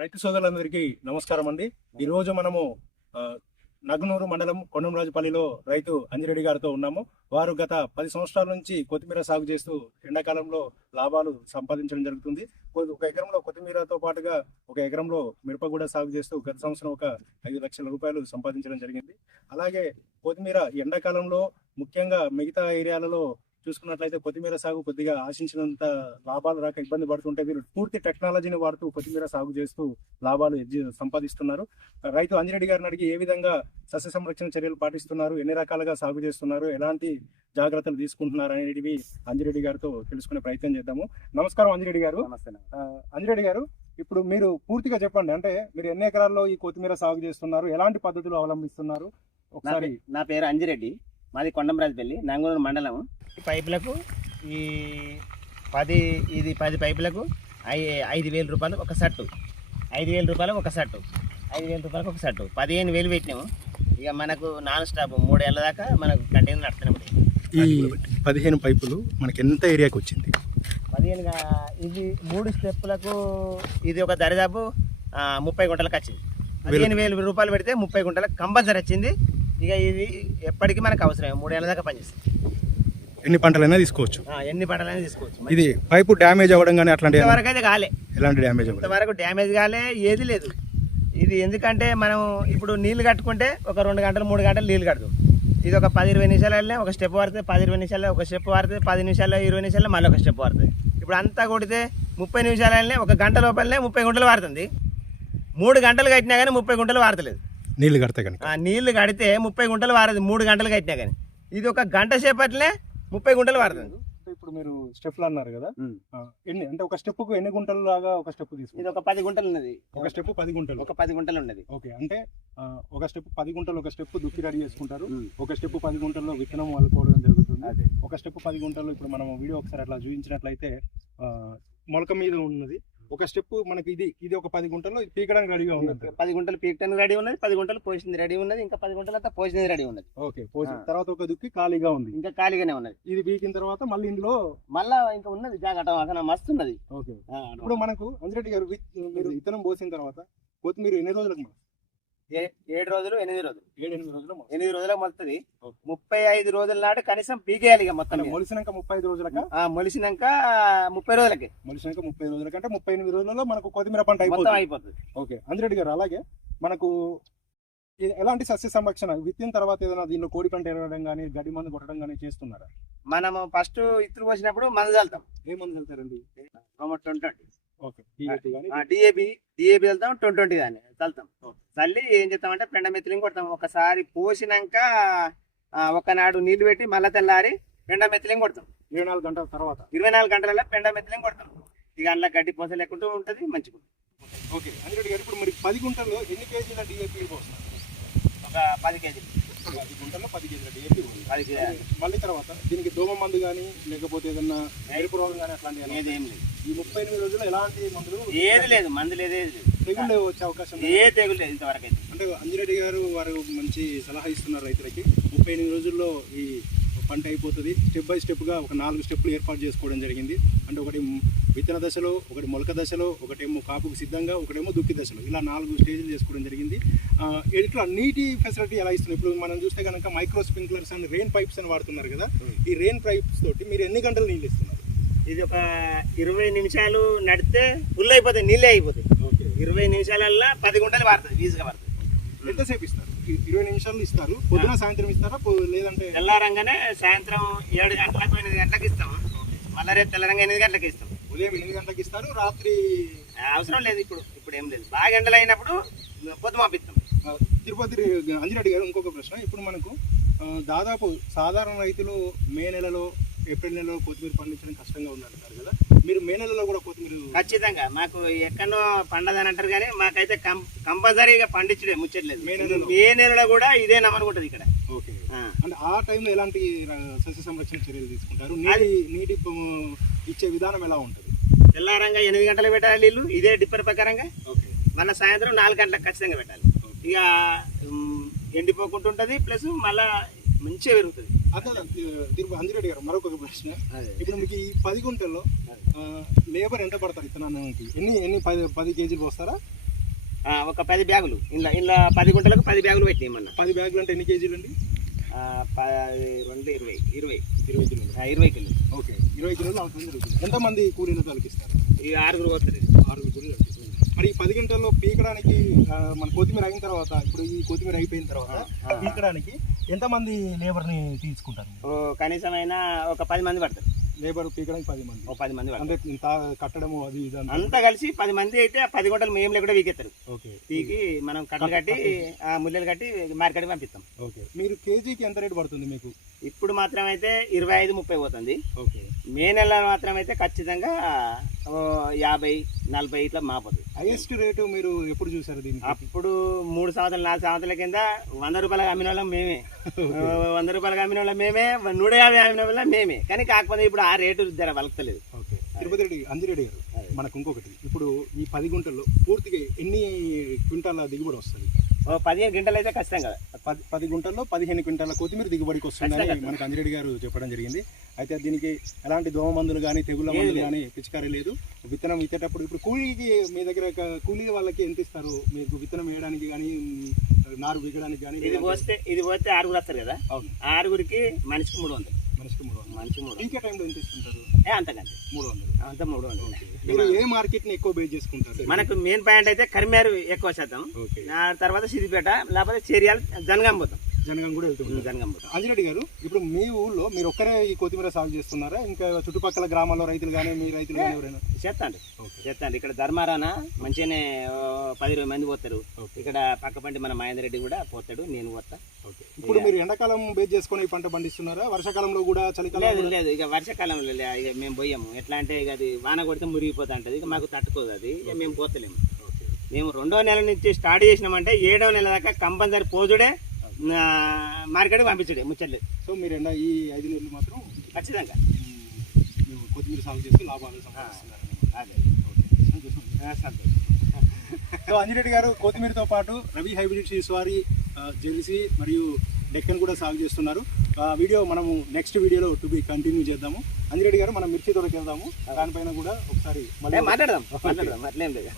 రైతు సోదరులందరికీ నమస్కారం అండి. ఈరోజు మనము నగనూరు మండలం కొండంరాజుపల్లిలో రైతు అంజిరెడ్డి గారితో ఉన్నాము. వారు గత 10 సంవత్సరాల నుంచి కొత్తిమీర సాగు చేస్తూ ఎండాకాలంలో లాభాలు సంపాదించడం జరుగుతుంది. ఒక ఎకరంలో కొత్తిమీరతో పాటుగా ఒక ఎకరంలో మిరప కూడా సాగు చేస్తూ గత సంవత్సరం ఒక 5 లక్షల రూపాయలు సంపాదించడం జరిగింది. అలాగే కొత్తిమీర ఎండాకాలంలో ముఖ్యంగా మిగతా ఏరియాలలో చూసుకున్నట్లయితే కొత్తిమీర సాగు కొద్దిగా ఆశించినంత లాభాలు రాక ఇబ్బంది పడుతుంటే వీరు పూర్తి టెక్నాలజీని వాడుతూ కొత్తిమీర సాగు చేస్తూ లాభాలు సంపాదిస్తున్నారు. రైతు అంజిరెడ్డి గారిని అడిగి ఏ విధంగా సస్య సంరక్షణ చర్యలు పాటిస్తున్నారు, ఎన్ని రకాలుగా సాగు చేస్తున్నారు, ఎలాంటి జాగ్రత్తలు తీసుకుంటున్నారు అనేటివి అంజిరెడ్డి గారితో తెలుసుకునే ప్రయత్నం చేద్దాము. నమస్కారం అంజిరెడ్డి గారు. అంజిరెడ్డి గారు, ఇప్పుడు మీరు పూర్తిగా చెప్పండి. అంటే మీరు ఎన్ని ఎకరాల్లో ఈ కొత్తిమీర సాగు చేస్తున్నారు, ఎలాంటి పద్ధతులు అవలంబిస్తున్నారు ఒకసారి. నా పేరు అంజిరెడ్డి, మాది కొండంరాజుపల్లి, నంగనూరు మండలం. ఈ పైపులకు ఈ 10 పైపులకు 5,000 రూపాయలు ఒక సట్టు, 5,000 రూపాయలు ఒక సట్టు, 5,000 రూపాయలకు ఒక సట్టు, 15,000 పెట్టినాము. ఇక మనకు నాన్ స్టాప్ 3 ఏళ్ళ దాకా మనకు కంటిన్యూ నడుస్తున్నాం. ఈ 15 పైపులు మనకి ఎంత ఏరియాకి వచ్చింది? 15 ఇది 3 స్టెప్పులకు ఇది ఒక దరిదాపు 30 గుంటలకు వచ్చింది. 15,000 రూపాయలు పెడితే 30 గుంటలకు కంపల్సరీ వచ్చింది. ఇక ఇది ఎప్పటికీ మనకు అవసరం, 3 ఏళ్ళ దాకా పనిచేస్తుంది. ఎన్ని పంటలైనా తీసుకోవచ్చు, ఎన్ని పంటలైనా తీసుకోవచ్చు. ఇది పైపు డ్యామేజ్ అవ్వడం కానీ అట్లాంటి వరకు అయితే కాలే, ఎలాంటి డ్యామేజ్ ఇంతవరకు డ్యామేజ్ కాలే, ఏది లేదు. ఇది ఎందుకంటే మనం ఇప్పుడు నీళ్లు కట్టుకుంటే ఒక 2 గంటలు 3 గంటలు నీళ్లు కడతాం. ఇది ఒక 10-20 నిమిషాలనే ఒక స్టెప్ పడుతుంది, 10-20 నిమిషాల్లో ఒక స్టెప్ పడుతుంది, 10 నిమిషాల్లో 20 నిమిషాల్లో మళ్ళీ ఒక స్టెప్ పడుతుంది. ఇప్పుడు అంతా కొడితే 30 నిమిషాలనే ఒక గంట లోపలనే 30 గుంటలు వాడుతుంది. 3 గంటలు కట్టినా కానీ 30 గుంటలు వాడతలేదు. నీళ్లు కడితే కానీ నీళ్లు కడితే 30 గుంటలు వారదు, 3 గంటలు కట్టినా కానీ. ఇది ఒక గంట సేపట్లే 30 గుంటలు వాడుతుంది. ఇప్పుడు మీరు స్టెప్లు అన్నారు కదా, ఎన్ని అంటే ఒక స్టెప్ కు ఎన్ని గుంటలు లాగా ఒక స్టెప్ తీసుకుంటారు? ఇది ఒక 10 గుంటలు ఉన్నది, ఒక స్టెప్ 10 గుంటలు, ఒక 10 గుంటలు ఉన్నది. ఓకే, అంటే ఒక స్టెప్ 10 గుంటలు, ఒక స్టెప్ దుక్కి రెడీ చేసుకుంటారు, ఒక స్టెప్ 10 గుంటల్లో విత్తనం వల్లుకోవడం జరుగుతుంది. ఒక స్టెప్ 10 గుంటలు ఇప్పుడు మనం వీడియో ఒకసారి అట్లా చూపించినట్లయితే మొలక మీద ఉన్నది. ఒక స్టెప్ మనకి ఇది ఒక 10 గుంటల్లో పీకడానికి రెడీగా ఉన్నది. 10 గుంటలు పీకడానికి రెడీ ఉన్నది, 10 గుంటలు పోసింది రెడీ ఉన్నది, ఇంకా 10 గుంటలు అంతా పోసింది రెడీ ఉన్నది. ఓకే, పోసిన తర్వాత ఒక దుక్కి ఖాళీగా ఉంది, ఇంకా ఖాళీగానే ఉన్నది. ఇది పీకిన తర్వాత మళ్ళీ ఇందులో మళ్ళా ఇంకా ఉన్నది జాగ్రత్త, అక్కడ మస్తు ఉన్నది. ఓకే, ఇప్పుడు మనకు అంజిరెడ్డి గారు మీరు విత్తనం పోసిన తర్వాత కొత్తిమీర ఎన్ని రోజులకు? 7 రోజులు 8 రోజులు, 7-8 రోజులు, 8 రోజులకు మొలుతుంది. 35 రోజుల నాడు కనీసం పీకేయాలి. ఇక మొత్తం మొలిసినాక 35 రోజులక, మొలిసినాక 30 రోజులకి, మొలిసినాక 30 రోజులకి, అంటే 38 రోజులలో మనకు కొత్తిమీర పంట అయిపోతుంది. ఓకే అంజిరెడ్డి గారు, అలాగే మనకు ఎలాంటి సస్య సంరక్షణ విత్తిన తర్వాత ఏదైనా దీనిలో కోడి పంట ఎరగడం కానీ గడ్డి మందు కొట్టడం కానీ చేస్తున్నారా? మనము ఫస్ట్ ఇత్తులు పోసినప్పుడు మందు చల్లుతాం. ఏ మందు చల్లుతారండి? 20 ఓకే, డిఏబి వెళ్తాం, 20 కానీ చల్లుతాం. చల్లి ఏం చేస్తామంటే పెండ మెత్తిలింగ్ కొడతాం. ఒకసారి పోసినాక ఒకనాడు నీళ్లు పెట్టి మళ్ళీ తెల్లారి పెండ మెత్తిలింగ్ కొడతాం. 24 గంటల తర్వాత, 24 గంటలలో పెండ మెత్తిలింగ్ కొడతాం. ఇక అందులో గడ్డి పోస లేకుంటూ ఉంటుంది, మంచిగా. ఓకే అంజిరెడ్డి గారు, ఇప్పుడు మరి 10 గుంటల్లో ఎన్ని కేజీల డిఏపి పోస్తారు? ఒక 10 కేజీలు. 10 గుంటల్లో 10 కేజీల డిఏపి. మళ్ళీ తర్వాత దీనికి దోమ మందు కానీ లేకపోతే ఏదన్నా ఎరుపు రోగం కానీ అట్లాంటివి ఏం లేదు. ఈ 38 రోజుల్లో ఎలాంటి మందులు ఏది లేదు, మందు లేదు, ఏది లేదు, తెగుళ్ళు వచ్చే అవకాశం ఏ తెగులు లేదు ఇంతవరకు అయితే. అంటే అంజిరెడ్డి గారు వారు మంచి సలహా ఇస్తున్నారు రైతులకి. 38 రోజుల్లో ఈ పంట అయిపోతుంది. స్టెప్ బై స్టెప్గా ఒక 4 స్టెప్లు ఏర్పాటు చేసుకోవడం జరిగింది. అంటే ఒకటి విత్తన దశలో, ఒకటి మొలక దశలో, ఒకటేమో కాపుకు సిద్ధంగా, ఒకటేమో దుక్కి దశలో, ఇలా 4 స్టేజ్లు చేసుకోవడం జరిగింది. ఇట్లా నీటి ఫెసిలిటీ ఎలా ఇస్తున్నారు? ఇప్పుడు మనం చూస్తే కనుక micro sprinklers and rain pipes అని వాడుతున్నారు కదా, ఈ రెయిన్ పైప్స్ తోటి మీరు ఎన్ని గంటలు నీళ్ళు ఇస్తున్నారు? ఇది ఒక 20 నిమిషాలు నడితే ఫుల్ అయిపోతాయి, నీళ్ళే అయిపోతాయి. 20 నిమిషాలల్లో 10 గుంటలు వాడుతుంది, ఈజీగా పడుతుంది. ఎంతసేపు ఇస్తారు? 20 నిమిషాలు ఇస్తారు. పొద్దున సాయంత్రం ఇస్తారా? లేదంటే తెల్లారంగానే సాయంత్రం 7 గంటలకు 8 గంటలకు ఇస్తాము. మళ్ళీ రేపు తెల్లారంగా 8 గంటలకు ఇస్తాం. ఉదయం 8 గంటలకు ఇస్తారు, రాత్రి అవసరం లేదు. ఇప్పుడు ఏం లేదు, బాగా ఎండలు అయినప్పుడు పొద్దు మాపిస్తాం. తిరుపతి అంజిరెడ్డి గారు, ఇంకొక ప్రశ్న. ఇప్పుడు మనకు దాదాపు సాధారణ రైతులు మే నెలలో, ఏప్రిల్ నెలలో కొత్తిమీర పండించడం కష్టంగా ఉందంటారు కదా, మీరు మే నెలలో కూడా కొత్తిమీర? ఖచ్చితంగా మాకు ఎక్కడో పండదని అంటారు కానీ మాకైతే కంపల్సరీగా పండించడే ముచ్చట్లేదు. మే నెలలో కూడా ఇదే నమ్మకం ఉంటుంది ఇక్కడ. ఓకే, అంటే ఆ టైంలో ఎలాంటి సస్య సంరక్షణ చర్యలు తీసుకుంటారు? నీటి ఇచ్చే విధానం ఎలా ఉంటుంది? తెల్లారంగా 8 గంటలకు పెట్టాలి నీళ్ళు, ఇదే డిప్పర్ ప్రకారంగా. మళ్ళీ సాయంత్రం 4 గంటలకు ఖచ్చితంగా పెట్టాలి. ఇక ఎండిపోకుంటుంటది, ప్లస్ మళ్ళా మంచిగా పెరుగుతుంది. అంజిరెడ్డి గారు, మరొక ప్రశ్న. ఇప్పుడు మీకు ఈ 10 గుంటల్లో లేబర్ ఎంత పడతారు విత్తనానికి? ఎన్ని 10 కేజీలు పోస్తారా? ఒక 10 బ్యాగులు ఇలా 10 గుంటలకు 10 బ్యాగులు పెట్టినాయి మొన్న. 10 బ్యాగులు అంటే ఎన్ని కేజీలు అండి? 20 కిలోలు. 20 కిలోలు. ఓకే, 20 కిలోలు అవసరం జరుగుతుంది. ఎంతమంది కూలీలు తలకిస్తారు? ఈ 6 పోతుంది. 6 కూలీలు తలకిస్తారు. మరి ఈ 10 గంటల్లో పీకడానికి మన కొత్తిమీర అయిన తర్వాత, ఇప్పుడు ఈ కొత్తిమీర అయిపోయిన తర్వాత పీకడానికి ఎంతమంది లేబర్ని తీసుకుంటారు? కనీసమైన ఒక 10 మంది పడతారు. లేబర్ పీకడానికి 10 మంది. 10 మంది అంటే కట్టడము అది ఇది అంతా కలిసి 10 మంది అయితే 10 గుంటలు మేము లేకుండా పీకెత్తారు. ఓకే, పీకి మనం కట్టలు కట్టి ముల్లెలు కట్టి మార్కెట్కి పంపిస్తాం. ఓకే, మీరు కేజీకి ఎంత రేటు పడుతుంది మీకు? ఇప్పుడు మాత్రం అయితే 25-30 పోతుంది. ఓకే, మే నెల మాత్రం అయితే ఖచ్చితంగా 50-40 ఇట్లా మాపోతుంది. హైయెస్ట్ రేటు మీరు ఎప్పుడు చూసారు దీనికి? అప్పుడు 3 సంవత్సరాలు 4 సంవత్సరాల కింద 100 రూపాయలకు అమ్మిన వాళ్ళం మేమే. 100 రూపాయలకు అమ్మిన వాళ్ళం మేమే, 150 అమ్మిన వాళ్ళం మేమే. కానీ కాకపోతే ఇప్పుడు ఆ రేటు జర వలకలేదు. ఓకే, తిరుపతి రెడ్డి అంజిరెడ్డి గారు, మనకు ఇంకొకటి, ఇప్పుడు ఈ 10 గుంటల్లో పూర్తిగా ఎన్ని క్వింటాల దిగుబడి వస్తుంది? 15 గంటలు అయితే ఖచ్చితంగా 10 గుంటల్లో 15 క్వింటాల కొత్తిమీర దిగుబడికి వస్తుందని మనకు అంజిరెడ్డి గారు చెప్పడం జరిగింది. అయితే దీనికి ఎలాంటి దోమ మందులు కానీ తెగుళ్ళ మందులు కానీ పిచికారీ లేదు. విత్తనం విత్తేటప్పుడు ఇప్పుడు కూలీకి మీ దగ్గర కూలీ వాళ్ళకి ఎంత ఇస్తారు? మీకు విత్తనం వేయడానికి కానీ నారు బిగడానికి కానీ? ఇది పోస్తే 6 వస్తారు కదా. అవును, 6కి మనిషికి 300. మనిషికి 300. మనిషికి 300. పీకే టైంలో ఎంత ఇస్తుంటారు? అంతకంటే 300. అంత 300. మీరు ఏ మార్కెట్ ని ఎక్కువ బేస్ చేసుకుంటారు? మనకు మెయిన్ పాయింట్ అయితే కరిమేరు ఎక్కువ శాతం. ఓకే, ఆ తర్వాత సిద్దిపేట, లేకపోతే చేరియాల, జనగాం పోతాం. జనగం కూడా వెళ్తుంది. జనగాం పోతాం. అంజిరెడ్డి గారు, ఇప్పుడు మీ ఊళ్ళో మీరు ఒక్కరే ఈ కొత్తిమీర సాగు చేస్తున్నారా? ఇంకా చుట్టుపక్కల గ్రామాల్లో రైతులు కానీ మీ రైతులు కానీ ఎవరైనా? చేస్తాండి. ఇక్కడ ధర్మారాన మంచిగానే 10-20 మంది పోతారు. ఇక్కడ పక్కపంటి మన మహేందర్ రెడ్డి కూడా పోతాడు, నేను పోతా. ఇప్పుడు మీరు ఎండాకాలం బేస్ చేసుకుని ఈ పంట పండిస్తున్నారా? వర్షాకాలంలో కూడా, చలికాలం? లేదు, ఇక వర్షాకాలంలో ఇక మేము పోయాము. ఎట్లా అంటే ఇక అది వాన కొడితే మురిగిపోతా ఉంటుంది. ఇక మాకు తట్టుకోదు అది, ఇక మేము పోతలేము. మేము 2వ నెల నుంచి స్టార్ట్ చేసినామంటే 7వ నెల దాకా కంపల్సరీ పోజుడే, మార్కెట్కి పంపించడే ముచ్చట్లే. సో మీరు ఈ 5 నెలలు మాత్రం ఖచ్చితంగా కొత్తిమీర సాగు చేసి లాభాలు సంపాదిస్తున్నారు. అదే. సో అంజిరెడ్డి గారు కొత్తిమీరతో పాటు రవి హైబ్రిడ్ సీడ్స్ జెలిసి మరియు డెక్కన్ కూడా సాగు చేస్తున్నారు. వీడియో మనము నెక్స్ట్ వీడియోలో టు బి కంటిన్యూ చేద్దాము. అంజిరెడ్డి గారు, మనం మిర్చి తోటకి వెళ్దాము, దానిపైన కూడా ఒకసారి మాట్లాడదాం. అట్లేం లేదు.